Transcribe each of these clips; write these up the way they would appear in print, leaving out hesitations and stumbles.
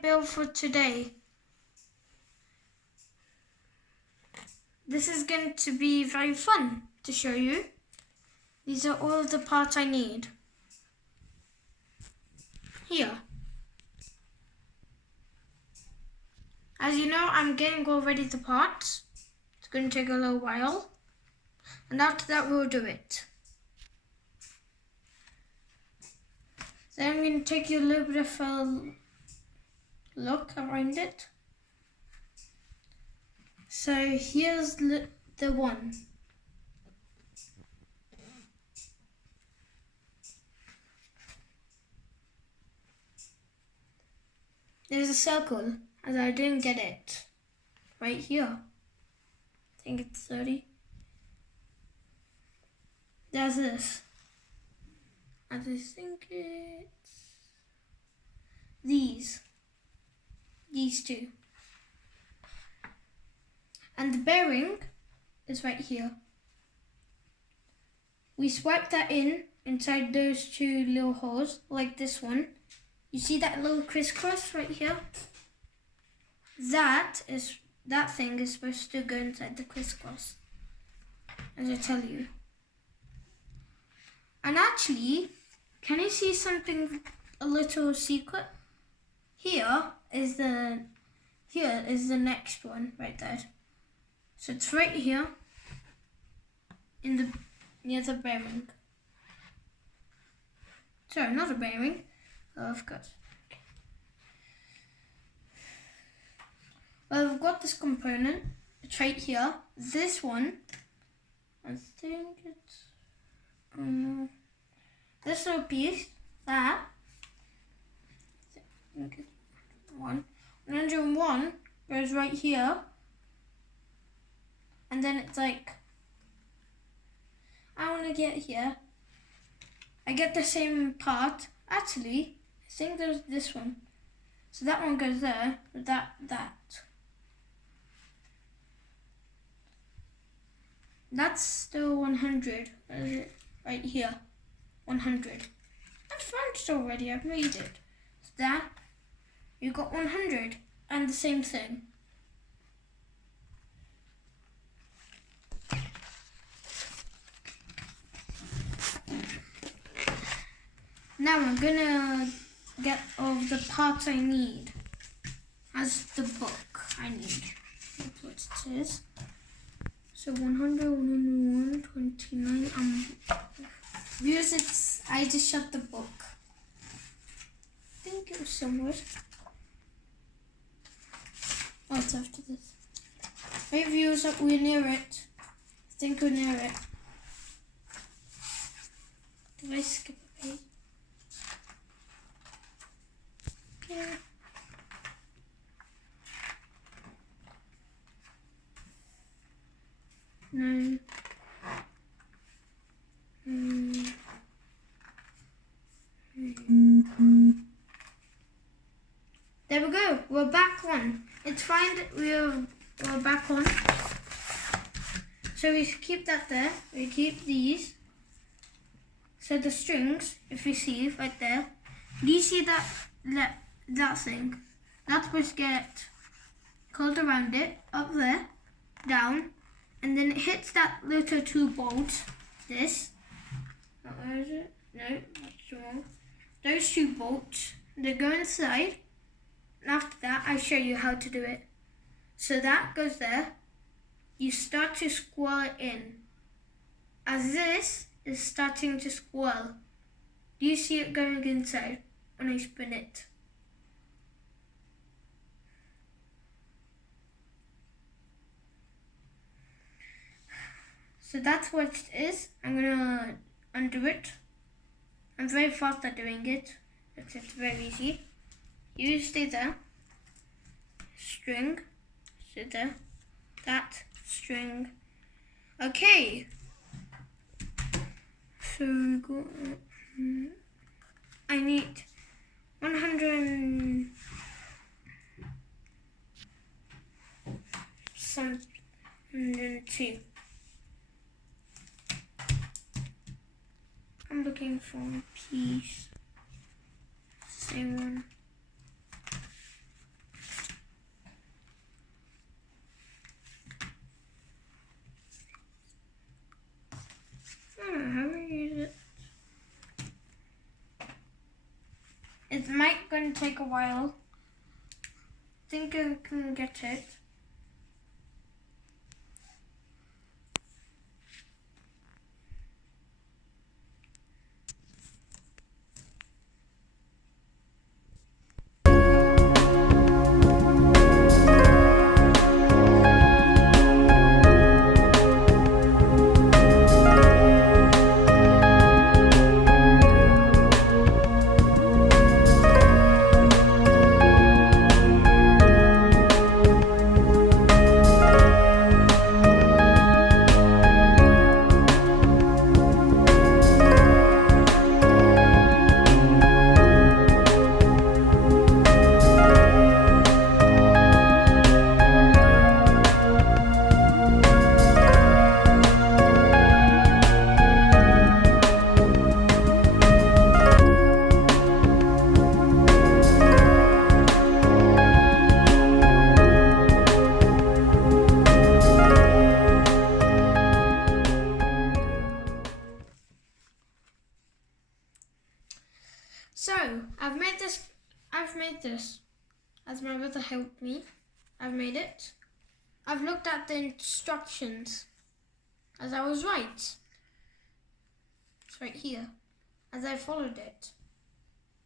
build for today. This is going to be very fun to show you. These are all of the parts I need. Here. As you know, I'm getting already the parts. It's going to take a little while. And after that, we'll do it. Then I'm going to take you a little bit of a look around it. So here's the one. There's a circle, as I didn't get it. Right here. I think it's 30. There's this. And I think it's these two. And the bearing is right here. We swipe that inside those two little holes, like this one. You see that little crisscross right here? That thing is supposed to go inside the crisscross, as I tell you. And actually, can you see something, a little secret? Here is the next one right there. So it's right here near the bearing. Sorry, not a bearing. Oh, of course. Well, I've got this component. It's right here. This one, I think it's this little piece. That. I think it's 101 goes right here. And then it's like, I want to get here. I get the same part. Actually, I think there's this one. So that one goes there, with that. That's still 100, right here. 100. I've found it already, I've made it. So that, you got 100, and the same thing. Now I'm gonna get all of the parts I need. As the book I need. That's what it says. So 100, 101, 29. Viewers, I just shut the book. I think it was somewhere. Oh, it's after this. Hey viewers, we're near it. I think we're near it. Did I skip a page? Okay. No. There we go. We're back on. It's fine that we're back on. So we keep that there. We keep these. So the strings, if you see right there, do you see that thing? That's supposed to get curled around it, up there, down, and then it hits that little 2 bolts. This. Where is it? No, that's wrong. Those 2 bolts, they go inside. And after that, I'll show you how to do it. So that goes there. You start to squirrel it in. As this is starting to squirrel, do you see it going inside when I spin it? So that's what it is. I'm gonna undo it. I'm very fast at doing it. It's very easy. You stay there. String. Stay there. That. String. Okay. So I need 102. I'm looking for a piece. Same one. going to take a while. Think I can get it. So, I've made this, as my brother helped me. I've made it. I've looked at the instructions, as I was right. It's right here, as I followed it.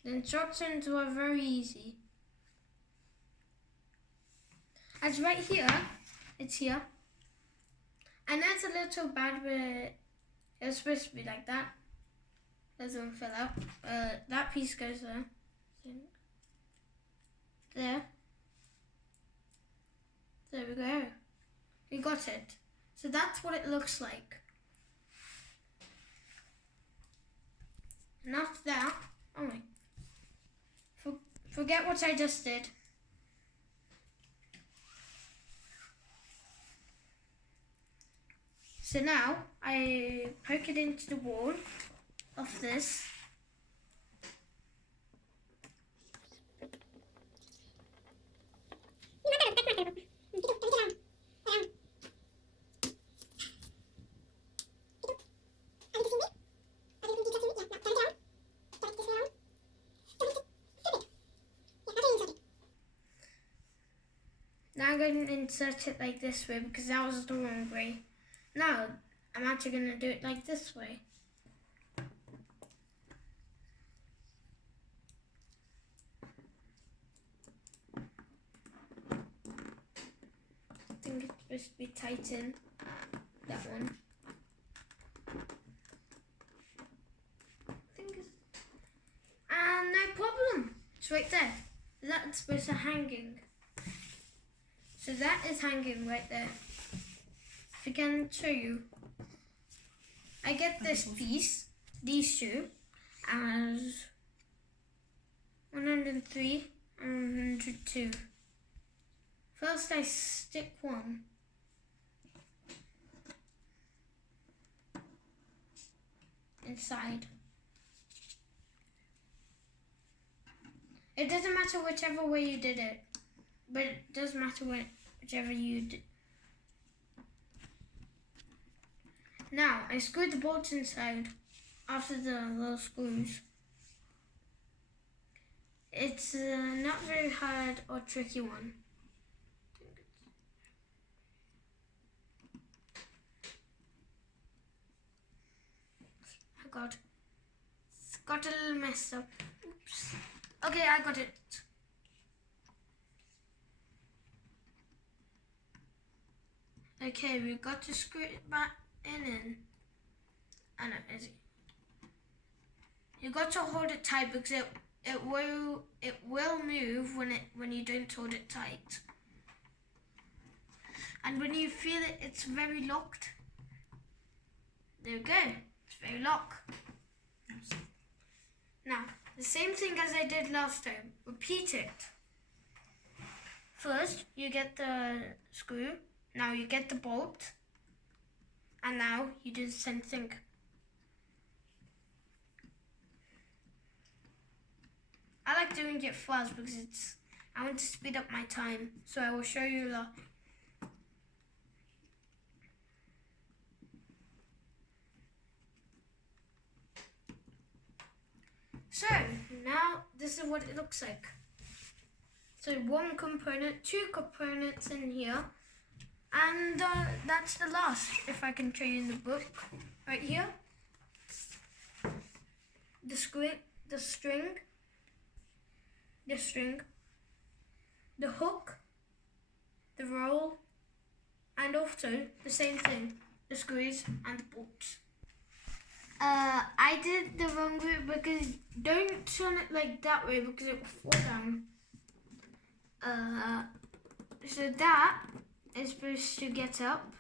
The instructions were very easy. As right here, it's here. And there's a little bad bit, it's supposed to be like that. Doesn't fill out. That piece goes there. There. There we go. We got it. So that's what it looks like. And after that, oh my. Forget what I just did. So now I poke it into the wall of this. Now I'm going to insert it like this way because that was the wrong way. Now I'm actually going to do it like this way. I think it's supposed to be tight in that one. And no problem, it's right there. That's supposed to hanging. So that is hanging right there. If I can show you, I get this piece, these two, as 103 and 102. First I stick one. Inside. It doesn't matter whichever way you did it, but it does matter whichever you did. Now I screw the bolts inside after the little screws. It's not very hard or tricky one. Oh God, it's got a little messed up. Oops. Okay, I got it. Okay, we've got to screw it back in. I know, is it? You've got to hold it tight because it will move when you don't hold it tight. And when you feel it, it's very locked. There we go. It's very locked. Now, the same thing as I did last time. Repeat it. First, you get the screw. Now you get the bolt. And now you do the same thing. I like doing it fast because I want to speed up my time. So I will show you So now this is what it looks like. So one component, two components in here, and that's the last. If I can show you in the book, right here, the string, the hook, the roll, and also the same thing, the screws and the bolts. I did the wrong way because don't turn it like that way because it will fall down. So that is supposed to get up.